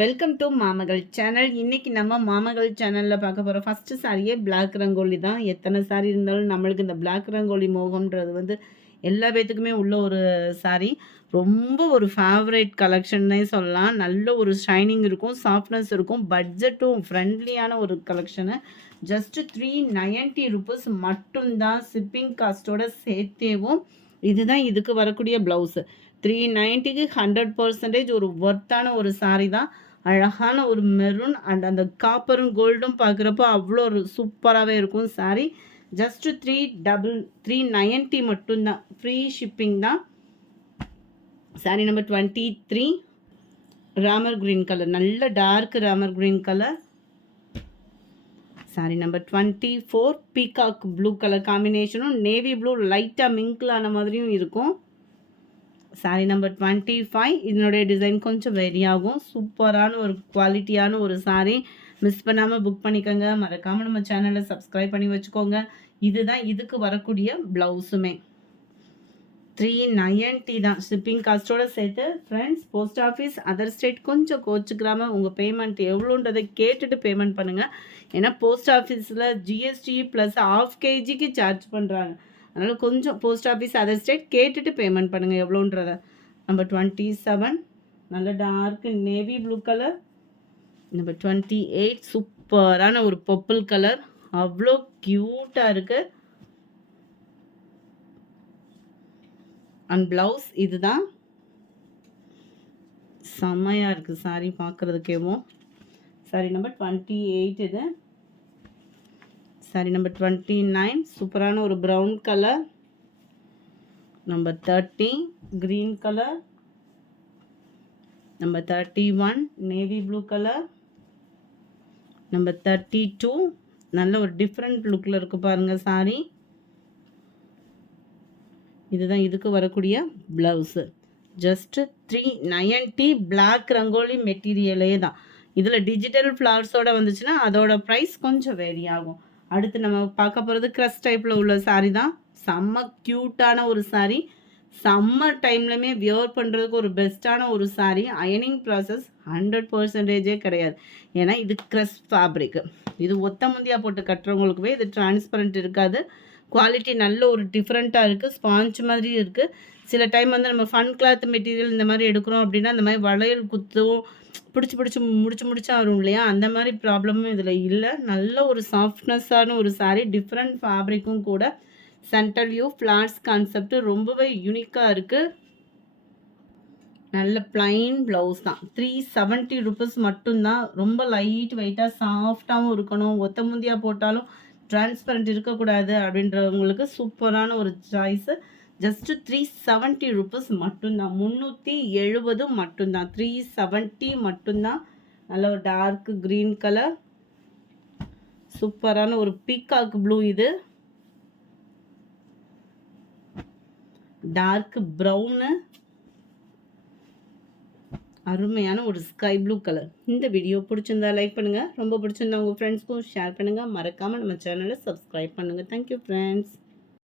Welcome to மாமகள் channel. இன்னைக்கு நம்ம மாமகள் சேனலில் பார்க்க போகிற ஃபஸ்ட்டு சாரியே பிளாக் ரங்கோலி தான். எத்தனை சாரி இருந்தாலும் நம்மளுக்கு இந்த பிளாக் ரங்கோலி மோகம்ன்றது எல்லா பேத்துக்குமே உள்ள ஒரு சாரி. ரொம்ப ஒரு ஃபேவரேட் கலெக்ஷன்னே சொல்லலாம். நல்ல ஒரு ஷைனிங் இருக்கும், சாஃப்ட்னஸ் இருக்கும், பட்ஜெட்டும் ஃப்ரெண்ட்லியான ஒரு கலெக்ஷனு. ஜஸ்ட்டு 390 ருபீஸ் மட்டும்தான் ஷிப்பிங் காஸ்ட்டோட சேர்த்தேவும். இதுதான் இதுக்கு வரக்கூடிய ப்ளவுஸு. 390க்கு 100% ஒரு ஒர்த்தான ஒரு சாரி தான். அழகான ஒரு மெரூன் அண்ட் அந்த காப்பரும் கோல்டும் பார்க்குறப்போ அவ்வளோ ஒரு சூப்பராகவே இருக்கும் சாரி. ஜஸ்ட்டு 390 மட்டும்தான், ஃப்ரீ ஷிப்பிங் தான். Sari number 23 Ramar green colour, நல்ல dark Ramar green colour. Sari number 24 peacock blue colour காம்பினேஷனும் நேவி ப்ளூ லைட்டாக மிங்கிளான மாதிரியும் இருக்கும். சாரி நம்பர் 25 இதனுடைய டிசைன் கொஞ்சம் வெரி ஆகும். சூப்பரான ஒரு குவாலிட்டியான ஒரு சாரி. மிஸ் பண்ணாமல் புக் பண்ணிக்கோங்க. மறக்காமல் நம்ம சேனலை சப்ஸ்கிரைப் பண்ணி வச்சுக்கோங்க. இதுதான் இதுக்கு வரக்கூடிய ப்ளவுஸுமே. 390 தான் ஷிப்பிங் காஸ்ட்டோடு சேர்த்து. Friends, post office other state கொஞ்சம் கோச்சுக்கிறாமல் உங்கள் பேமெண்ட் எவ்வளோன்றதை கேட்டுட்டு பேமெண்ட் பண்ணுங்கள். ஏன்னா போஸ்ட் ஆஃபீஸில் ஜிஎஸ்டி ப்ளஸ் ½ kgக்கு சார்ஜ் பண்ணுறாங்க. அதனால் கொஞ்சம் போஸ்ட் ஆஃபீஸ் அதர் ஸ்டேட் கேட்டுட்டு பேமெண்ட் பண்ணுங்கள் எவ்வளோன்றத. நம்பர் 27 நல்ல dark navy blue colour. Number 28 சூப்பரான ஒரு பர்பிள் கலர், அவ்வளோ க்யூட்டாக இருக்குது. அண்ட் ப்ளவுஸ் இதுதான். செம்மையாக இருக்குது சாரி பார்க்குறதுக்கேவும். சாரி நம்பர் 28 இது. சாரி நம்பர் 29 சூப்பரான ஒரு brown colour. Number 30 green colour. Number 31 navy blue colour. Number 32 நல்ல ஒரு டிஃப்ரெண்ட் லுக்கில் இருக்குது பாருங்கள் சாரி. இதுதான் இதுக்கு வரக்கூடிய ப்ளவுஸு. ஜஸ்ட்டு 390 பிளாக் ரங்கோலி மெட்டீரியலே தான். இதில் டிஜிட்டல் ஃப்ளவர்ஸோடு வந்துச்சுன்னா அதோட ப்ரைஸ் கொஞ்சம் வேரி ஆகும். அடுத்து நம்ம பார்க்க போகிறது க்ரஷ் டைப்பில் உள்ள சாரி தான். செம்ம க்யூட்டான ஒரு சாரி. சம்மர் டைம்லையுமே வியர் பண்ணுறதுக்கு ஒரு பெஸ்ட்டான ஒரு சாரி. அயனிங் ப்ராசஸ் 100% கிடையாது. ஏன்னா இது க்ரஷ் ஃபேப்ரிக்கு. இது ஒத்த முந்தியாக போட்டு கட்டுறவங்களுக்குமே இது டிரான்ஸ்பரண்ட் இருக்காது. குவாலிட்டி நல்ல ஒரு டிஃப்ரெண்ட்டாக இருக்குது. ஸ்பாஞ்ச் மாதிரி இருக்குது. சில டைம் நம்ம ஃபன் கிளாத் மெட்டீரியல் இந்த மாதிரி எடுக்கிறோம் அப்படின்னா இந்த மாதிரி வளையல் குத்தும் பிடிச்சி முடிச்சு வரும் இல்லையா, அந்த மாதிரி ப்ராப்ளமும் இதில் இல்லை. நல்ல ஒரு சாஃப்ட்னஸ்ஸான ஒரு சாரீ. டிஃப்ரெண்ட் ஃபேப்ரிக்கும் கூட. சென்டர் வியூ ஃப்ளார்ஸ் கான்செப்ட் ரொம்பவே யூனிக்காக இருக்குது. நல்ல பிளைன் ப்ளவுஸ் தான். 370 ருபீஸ் மட்டும்தான். ரொம்ப லைட் வெயிட்டாக சாஃப்டாகவும் இருக்கணும், ஒத்த முந்தியாக போட்டாலும் டிரான்ஸ்பரண்ட் இருக்கக்கூடாது அப்படின்றவங்களுக்கு சூப்பரான ஒரு சாய்ஸு. ஜஸ்ட்டு 370 ருபீஸ் மட்டும்தான். 370 மட்டும்தான். 370 மட்டும்தான். நல்ல ஒரு டார்க் க்ரீன் கலர், சூப்பரான ஒரு பீகாக் ப்ளூ. இது டார்க் ப்ரௌனு, அருமையான ஒரு ஸ்கை ப்ளூ கலர். இந்த வீடியோ பிடிச்சிருந்தா லைக் பண்ணுங்கள். ரொம்ப பிடிச்சிருந்தா உங்கள் ஃப்ரெண்ட்ஸ்க்கும் ஷேர் பண்ணுங்கள். மறக்காமல் நம்ம சேனலை சப்ஸ்கிரைப் பண்ணுங்கள். Thank you friends.